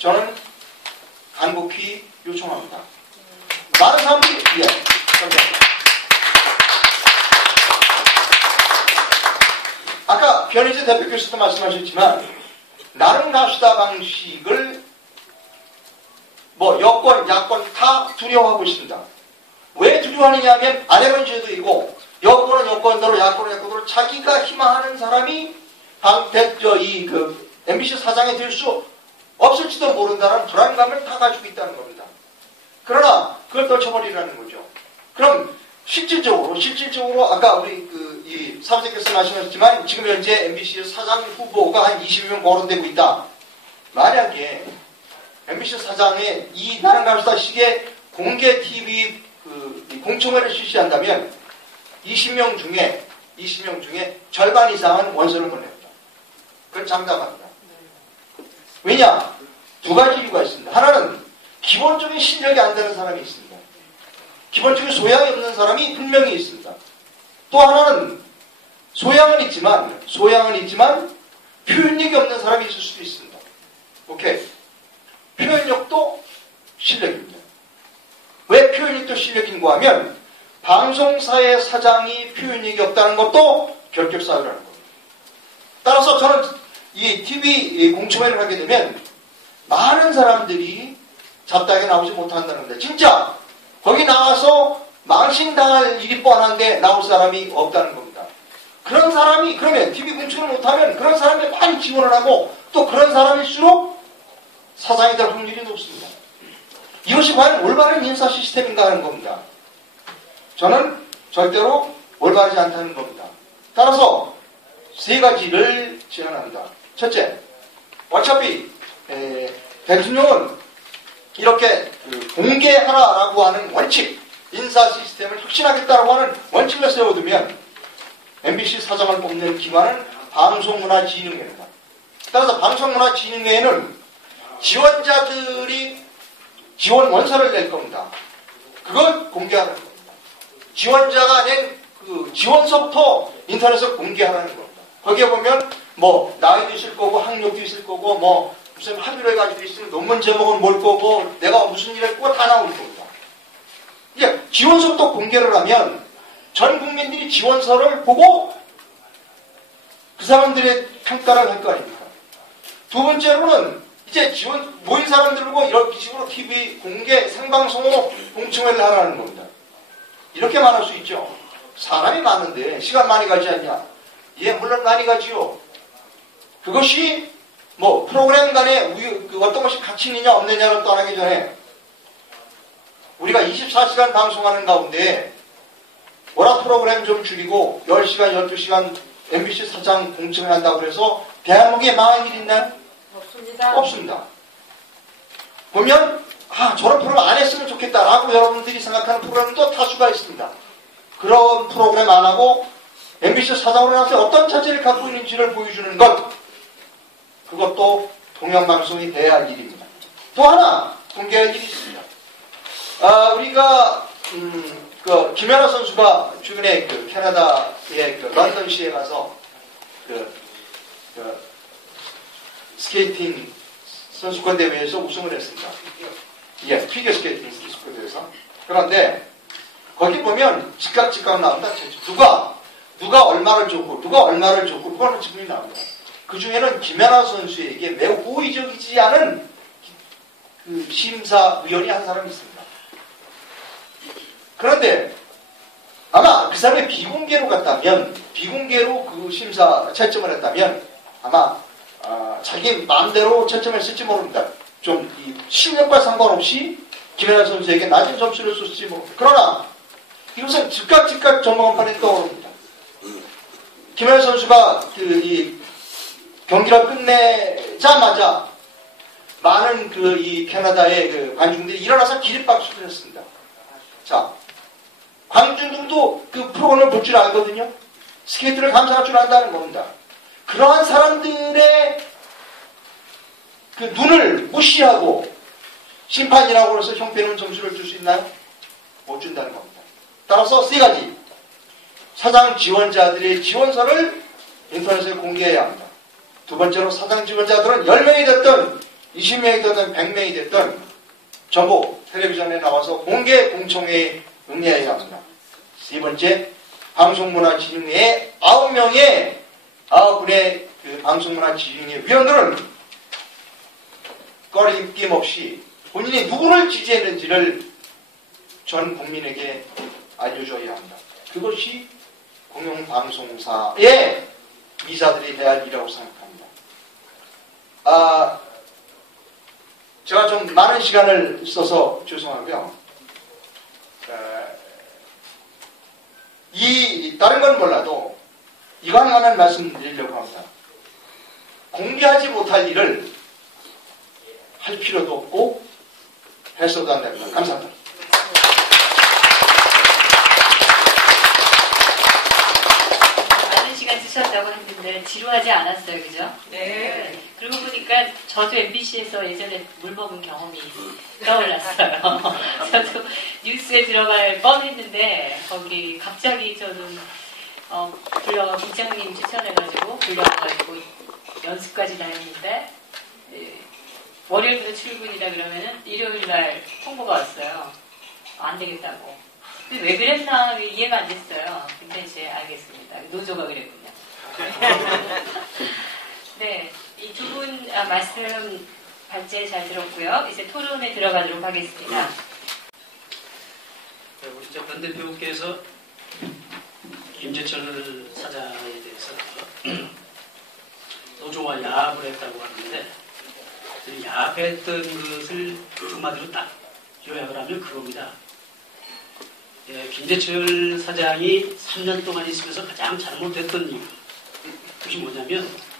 저는 간곡히 요청합니다. 많은 사람들이, 예, 감사합니다. 아까 변희재 대표께서도 말씀하셨지만, 나는 가수다 방식을 여권, 야권 다 두려워하고 있습니다. 왜 두려워하느냐 하면, 아내는 제도이고, 여권은 여권대로, 야권은 야권대로 자기가 희망하는 사람이 MBC 사장이 될 수 없을지도 모른다는 불안감을 다 가지고 있다는 겁니다. 그러나 그걸 떨쳐버리라는 거죠. 그럼 실질적으로 아까 우리 이 사무장께서 말씀하셨지만 지금 현재 MBC 사장 후보가 한 20명 거론되고 있다. 만약에 MBC 사장의 이 나는 가수다 식의 공개 TV 공청회를 실시한다면 20명 중에 절반 이상은 원서를 보냅니다. 그건 장담합니다. 왜냐? 두 가지 이유가 있습니다. 하나는 기본적인 실력이 안 되는 사람이 있습니다. 기본적인 소양이 없는 사람이 분명히 있습니다. 또 하나는 소양은 있지만 표현력이 없는 사람이 있을 수도 있습니다. 오케이. 표현력도 실력입니다. 왜 표현력도 실력인가 하면 방송사의 사장이 표현력이 없다는 것도 결격사유라는 겁니다. 따라서 저는 이 TV 공청회를 하게 되면 많은 사람들이 잡다하게 나오지 못한다는 겁니다. 진짜 거기 나와서 망신당할 일이 뻔한데 나올 사람이 없다는 겁니다. 그런 사람이 그러면 TV 공청회를 못하면 그런 사람이 많이 지원을 하고 또 그런 사람일수록 사장이 될 확률이 높습니다. 이것이 과연 올바른 인사 시스템인가 하는 겁니다. 저는 절대로 올바르지 않다는 겁니다. 따라서 세 가지를 제안합니다. 첫째, 어차피 대통령은 이렇게 공개하라라고 하는 원칙, 인사 시스템을 혁신하겠다라고 하는 원칙을 세워두면 MBC 사장을 뽑는 기관은 방송문화진흥회입니다. 따라서 방송문화진흥회에는 지원자들이 지원 원서를 낼 겁니다. 그걸 공개하는 겁니다. 지원자가 낸 그 지원서부터 인터넷에 공개하라는 겁니다. 거기에 보면 나이도 있을 거고 학력도 있을 거고 무슨 합의를 해가지고 있으면 논문 제목은 뭘 거고 내가 무슨 일을 했고 다 나올 겁니다. 이제 지원서부터 공개를 하면 전 국민들이 지원서를 보고 그 사람들의 평가를 할 거 아닙니까? 두 번째로는 이제 지원 모인 사람들고 이런 식으로 TV 공개 생방송으로 공청회를 하라는 겁니다. 이렇게 말할 수 있죠. 사람이 많은데 시간 많이 가지 않냐? 예, 물론 많이 가지요. 그것이 프로그램 간에 어떤 것이 가치 있느냐 없느냐를 떠나기 전에 우리가 24시간 방송하는 가운데 워낙 프로그램 좀 줄이고 10시간, 12시간 MBC 사장 공청회 한다고 해서 대한민국에 망한 일 있나요? 없습니다. 보면 저런 프로그램 안 했으면 좋겠다라고 여러분들이 생각하는 프로그램도 다수가 있습니다. 그런 프로그램 안 하고 MBC 사장으로 나서 어떤 자질을 갖고 있는지를 보여주는 것, 그것도 동영방송이 돼야 할 일입니다. 또 하나 공개할 일이 있습니다. 우리가 김연아 선수가 최근에 캐나다의 런던시에 가서 스케이팅 선수권 대회에서 우승을 했습니다. 예, 피겨 스케이팅 선수권 대회에서. 그런데 거기 보면 즉각 나온다. 누가 얼마를 줬고 그거는 지금이 나옵니다. 그 중에는 김연아 선수에게 매우 호의적이지 않은 그 심사위원이 한 사람이 있습니다. 그런데 아마 그 사람이 비공개로 그 심사 채점을 했다면 아마 자기 마음대로 채점했을지 모릅니다. 좀 이 실력과 상관없이 김연아 선수에게 낮은 점수를 줬을지 모릅니다. 그러나 이것은 즉각 전망판에 떠오릅니다. 김연아 선수가 이 경기를 끝내자마자 많은 이 캐나다의 관중들이 일어나서 기립박수를 했습니다. 자, 관중들도 그 프로그램을 볼 줄 알거든요. 스케이트를 감상할 줄 안다는 겁니다. 그러한 사람들의 그 눈을 무시하고 심판이라고 해서 형편없는 점수를 줄 수 있나요? 못 준다는 겁니다. 따라서 세 가지. 사장 지원자들의 지원서를 인터넷에 공개해야 합니다. 두 번째로 사장 지원자들은 10명이 됐든 20명이 됐든 100명이 됐든 전부 텔레비전에 나와서 공개 공청회에 응해야 합니다. 세 번째, 방송문화진흥회의 9명의 9분의 그 방송문화진흥회 위원들은 꺼림낌 없이 본인이 누구를 지지했는지를 전 국민에게 알려줘야 합니다. 그것이 공영방송사의 이사들이 해야 할 일이라고 생각합니다. 제가 좀 많은 시간을 써서 죄송하고요. 다른 건 몰라도 이거 하나는 말씀드리려고 합니다. 공개하지 못할 일을 할 필요도 없고 해서도 안 됩니다. 감사합니다. 많은 시간 쓰셨다고 했는데 지루하지 않았어요, 그죠? 네. 그러고 보니까 저도 MBC에서 예전에 물 먹은 경험이 떠올랐어요. 저도 뉴스에 들어갈 뻔했는데 거기 갑자기 저는 국장님 추천해가지고 불려가지고 연습까지 다녔는데 월요일부터 출근이다 그러면은 일요일날 통보가 왔어요. 안 되겠다고. 근데 왜 그랬나 이해가 안 됐어요. 근데 이제 알겠습니다. 노조가 그랬군요. 네, 이 두 분 말씀 발제 잘 들었고요. 이제 토론에 들어가도록 하겠습니다. 네, 우리 전 대표께서 김재철 사장에 대해서 노조와 야합을 했다고 하는데 야합했던 것을 한마디로 딱 요약을 하면 그겁니다. 김재철 사장이 3년 동안 있으면서 가장 잘못했던 것이 뭐냐면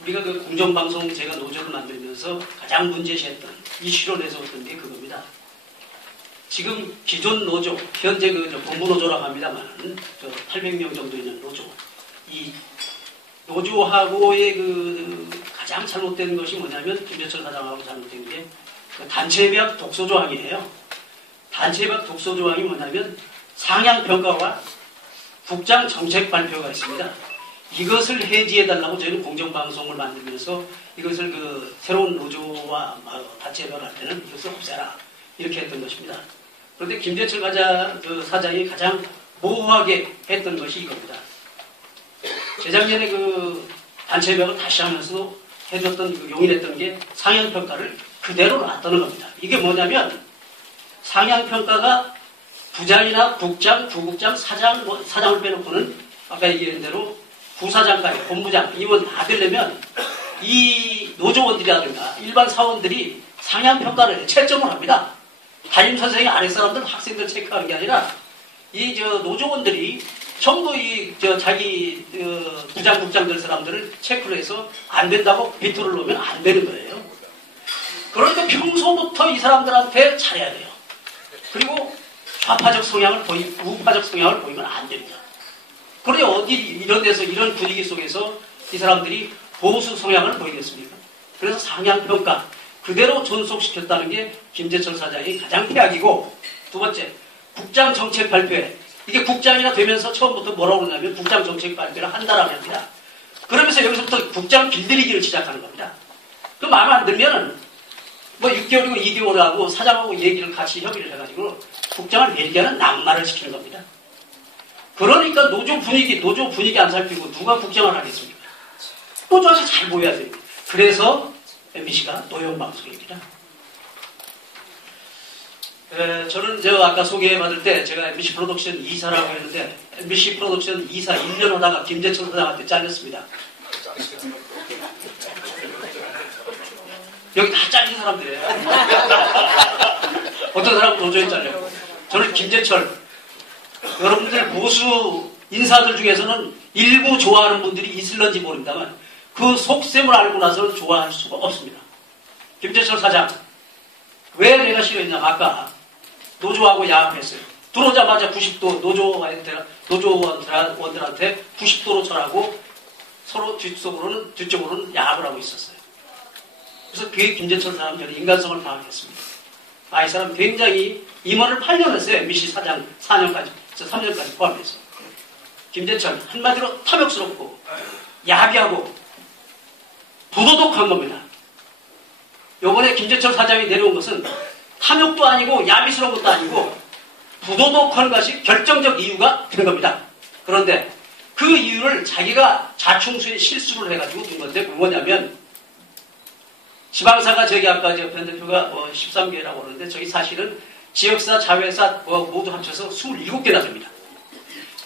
우리가 그 공정방송 제가 노조를 만들면서 가장 문제시했던 이슈로 내세웠던 게 그겁니다. 지금 기존 노조, 현재 본부노조라고 합니다만 800명 정도 있는 노조, 이 노조하고의 가장 잘못된 것이 뭐냐면 김재철 사장하고 잘못된 게 단체협약 독소조항이에요. 단체협약 독소조항이 뭐냐면 상향평가와 국장 정책 발표가 있습니다. 이것을 해지해달라고 저희는 공정방송을 만들면서 이것을 새로운 노조와 단체협약을 할 때는 이것을 없애라 이렇게 했던 것입니다. 그런데 김재철 사장이 가장 모호하게 했던 것이 이겁니다. 재작년에 단체협약을 다시 하면서 해줬던 용인했던 게 상향평가를 그대로 놨다는 겁니다. 이게 뭐냐면 상향평가가 부장이나 국장, 부국장, 사장을 빼놓고는 아까 얘기한 대로 부사장까지, 본부장, 임원 다 되려면 이 노조원들이라든가 일반 사원들이 상향평가를 채점을 합니다. 담임선생이 아랫사람들, 학생들 체크하는 게 아니라 노조원들이 전부 자기 부장, 국장들 사람들을 체크를 해서 안 된다고 비토를 놓으면 안 되는 거예요. 그러니까 평소부터 이 사람들한테 잘해야 돼요. 그리고 좌파적 성향을 우파적 성향을 보이면 안 됩니다. 그런데 어디 이런 데서 이런 분위기 속에서 이 사람들이 보수 성향을 보이겠습니까? 그래서 상향평가 그대로 존속시켰다는 게 김재철 사장이 가장 폐악이고, 두 번째 국장 정책 발표에 이게 국장이나 되면서 처음부터 뭐라고 그러냐면 국장 정책 발표를 한다라고 합니다. 그러면서 여기서부터 국장 길들이기를 시작하는 겁니다. 그 마음에 안 들면은 6개월이고 2개월하고 사장하고 얘기를 같이 협의를 해가지고 국장을 내리게하는 낙마를 시키는 겁니다. 그러니까 노조 분위기 안 살피고 누가 국장을 하겠습니까? 노조에서 잘 보여야 됩니다. 그래서 MBC가 노영방송입니다. 저는 아까 소개받을 때 제가 MBC 프로덕션 이사라고 했는데 MBC 프로덕션 이사 1년 하다가 김재철 사장한테 잘렸습니다. 여기 다 잘린 사람들이에요. 어떤 사람은 노조에 잘렸고, 저는 김재철, 여러분들 보수 인사들 중에서는 일부 좋아하는 분들이 있을런지 모릅니다만 그 속셈을 알고 나서는 좋아할 수가 없습니다. 김재철 사장, 왜 내가 싫어했냐? 아까 노조하고 야합했어요. 들어오자마자 90도 노조원들한테 90도로 절하고 서로 뒤쪽으로는 야합을 하고 있었어요. 그래서 그게 김재철 사람 저는 인간성을 파악했습니다. 이 사람 굉장히 임원을 8년 했어요. MBC 사장 4년까지, 3년까지 포함해서. 김재철 한마디로 탐욕스럽고 야비하고 부도덕한 겁니다. 요번에 김재철 사장이 내려온 것은 탐욕도 아니고 야비스러운 것도 아니고 부도덕한 것이 결정적 이유가 된 겁니다. 그런데 그 이유를 자기가 자충수에 실수를 해가지고 둔 건데 그건 뭐냐면 지방사가 저기 아까 변 대표가 13개라고 그러는데 저기 사실은 지역사, 자회사 모두 합쳐서 27개나 됩니다.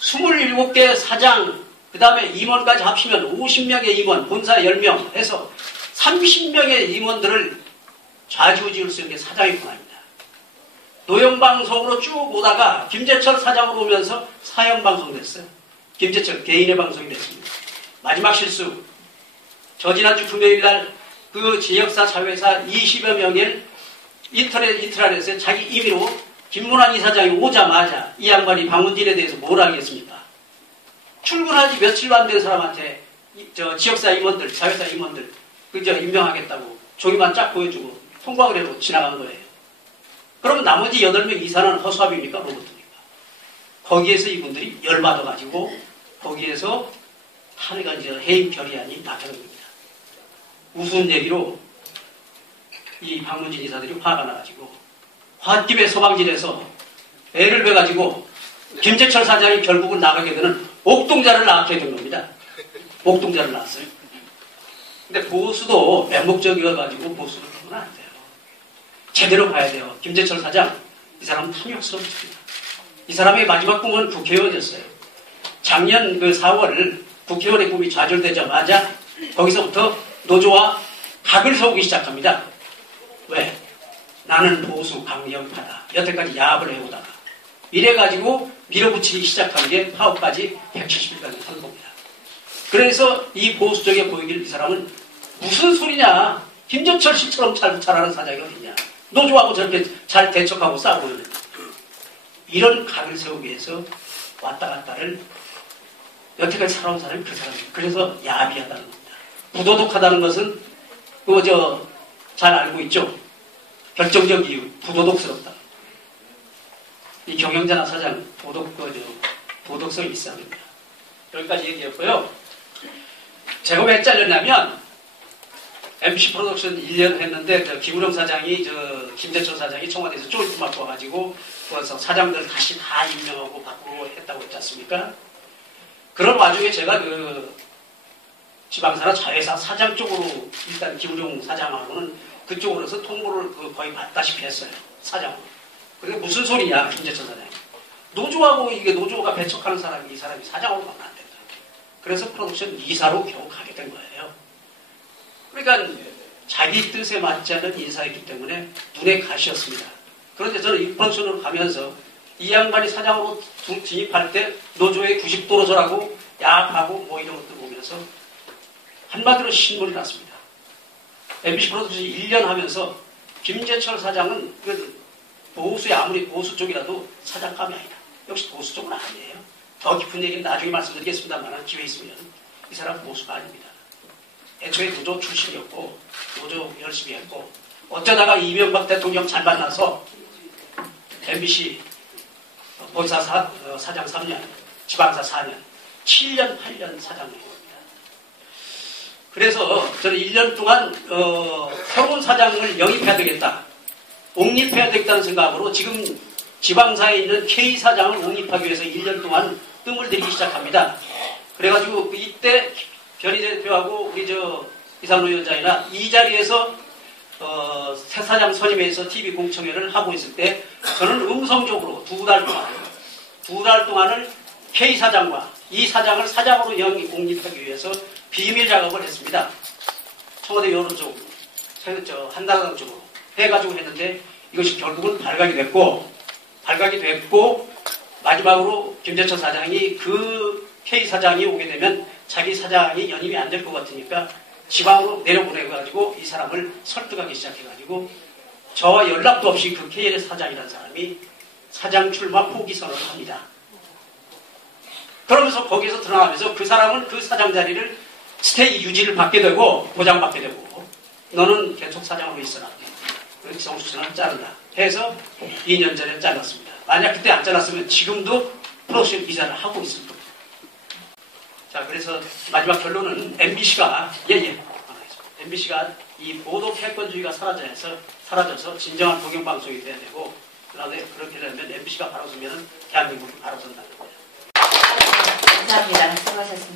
27개 사장, 그 다음에 임원까지 합치면 50명의 임원, 본사 10명 해서 30명의 임원들을 좌지우지할 수 있는 게 사장의 권한입니다. 노영방송으로 쭉 오다가 김재철 사장으로 오면서 사형방송 됐어요. 김재철 개인의 방송이 됐습니다. 마지막 실수. 저지난주 금요일날 그 지역사, 자회사 20여 명을 인트라넷에 자기 임의로 김문환 이사장이 오자마자 이 양반이 방문진에 대해서 뭘 하겠습니까? 출근하지 며칠도 안 된 사람한테 지역사 임원들, 자회사 임원들 그저 임명하겠다고 종이만 쫙 보여주고 통과를 해도 지나가는 거예요. 그럼 나머지 8명 이사는 허수아비입니까? 로봇입니까? 거기에서 이분들이 열받아가지고 거기에서 하루가 이제 해임 결의안이 나타난 겁니다. 우스운 얘기로 이 방문진 이사들이 화가 나가지고 홧김에 서방진에서 애를 베가지고 김재철 사장이 결국은 나가게 되는 옥동자를 낳게 된 겁니다. 옥동자를 낳았어요. 근데 보수도 맹목적이어가지고 보수를 하면 안 돼요. 제대로 봐야 돼요. 김재철 사장, 이 사람은 탐욕스럽습니다. 이 사람의 마지막 꿈은 국회의원이었어요. 작년 4월 국회의원의 꿈이 좌절되자마자 거기서부터 노조와 각을 세우기 시작합니다. 왜? 나는 보수 강경파다. 여태까지 야합을 해오다가 이래가지고 밀어붙이기 시작한 게 파업까지 170일까지 한 겁니다. 그래서 이 보수 쪽에 보이길 이 사람은 무슨 소리냐. 김재철 씨처럼 잘하는 사장이 어딨냐. 노조하고 저렇게 잘 대척하고 싸우고 있는 이런 각을 세우기 위해서 왔다 갔다를 여태까지 살아온 사람이 그 사람이에요. 그래서 야비하다는 겁니다. 부도덕하다는 것은 그거 잘 알고 있죠. 결정적 이유, 부도덕스럽다. 이 경영자나 사장 도덕성이 있어야 합니다. 여기까지 얘기했고요. 제가 왜 잘렸냐면 MBC 프로덕션 1년 했는데 김우령 사장이 김재철 사장이 청와대에서 쫄 맞고 와가지고 그래서 사장들 다시 다 임명하고 바꾸고 했다고 했지 않습니까? 그런 와중에 제가 지방사나 자회사 사장 쪽으로 일단 김우령 사장하고는 그쪽으로서 통보를 거의 받다시피 했어요. 사장으로. 그게 무슨 소리냐 김재철 사장이. 노조하고 이게 노조가 배척하는 사람이 이 사람이 사장으로 가면 안 된다. 그래서 프로덕션 이사로 겨우 가게 된 거예요. 그러니까 자기 뜻에 맞지 않은 인사였기 때문에 눈에 가시였습니다. 그런데 저는 이 프로덕션으로 가면서 이 양반이 사장으로 진입할 때 노조의 90도로 저라고 야합하고 이런 것들 보면서 한마디로 신물이 났습니다. MBC 프로덕션 1년 하면서 김재철 사장은 보수의 아무리 보수 쪽이라도 사장감이 아니다. 역시 보수 쪽은 아니에요. 더 깊은 얘기는 나중에 말씀드리겠습니다만 기회 있으면 이 사람 보수가 아닙니다. 애초에 노조 출신이었고 노조 열심히 했고 어쩌다가 이명박 대통령 잘 만나서 MBC 본사 사장 3년, 지방사 4년, 7년, 8년 사장입니다. 그래서 저는 1년 동안 새로운 사장을 영입해야 되겠다. 옹립해야 되겠다는 생각으로 지금 지방사에 있는 K사장을 옹립하기 위해서 1년 동안 뜸을 들이기 시작합니다. 그래가지고 이때 변희 대표하고 우리 이상로 위원장이나 이 자리에서 새 사장 선임회에서 TV 공청회를 하고 있을 때 저는 음성적으로 두 달 동안을 K사장과 이 사장을 사장으로 옹립하기 위해서 비밀 작업을 했습니다. 청와대 여론 쪽, 한나라당 쪽으로 해가지고 했는데 이것이 결국은 발각이 됐고 마지막으로 김재철 사장이 그 K사장이 오게 되면 자기 사장이 연임이 안 될 것 같으니까 지방으로 내려보내가지고 이 사람을 설득하기 시작해가지고 저와 연락도 없이 그 KN의 사장이라는 사람이 사장 출마 포기 선언을 합니다. 그러면서 거기에서 드러나면서 그 사람은 그 사장 자리를 스테이 유지를 받게 되고 보장받게 되고 너는 계속 사장으로 있어라. 정수천을 자른다. 해서 2년 전에 잘랐습니다. 만약 그때 안 잘랐으면 지금도 프로덕션 이사를 하고 있을 겁니다. 자, 그래서 마지막 결론은 MBC가 MBC가 이 보도 패권주의가 사라져서 진정한 공영방송이 돼야 되고, 그다음에 그렇게 되면 MBC가 바로 서면 대한민국이 바로 선다는 거예요. 감사합니다. 수고하셨습니다.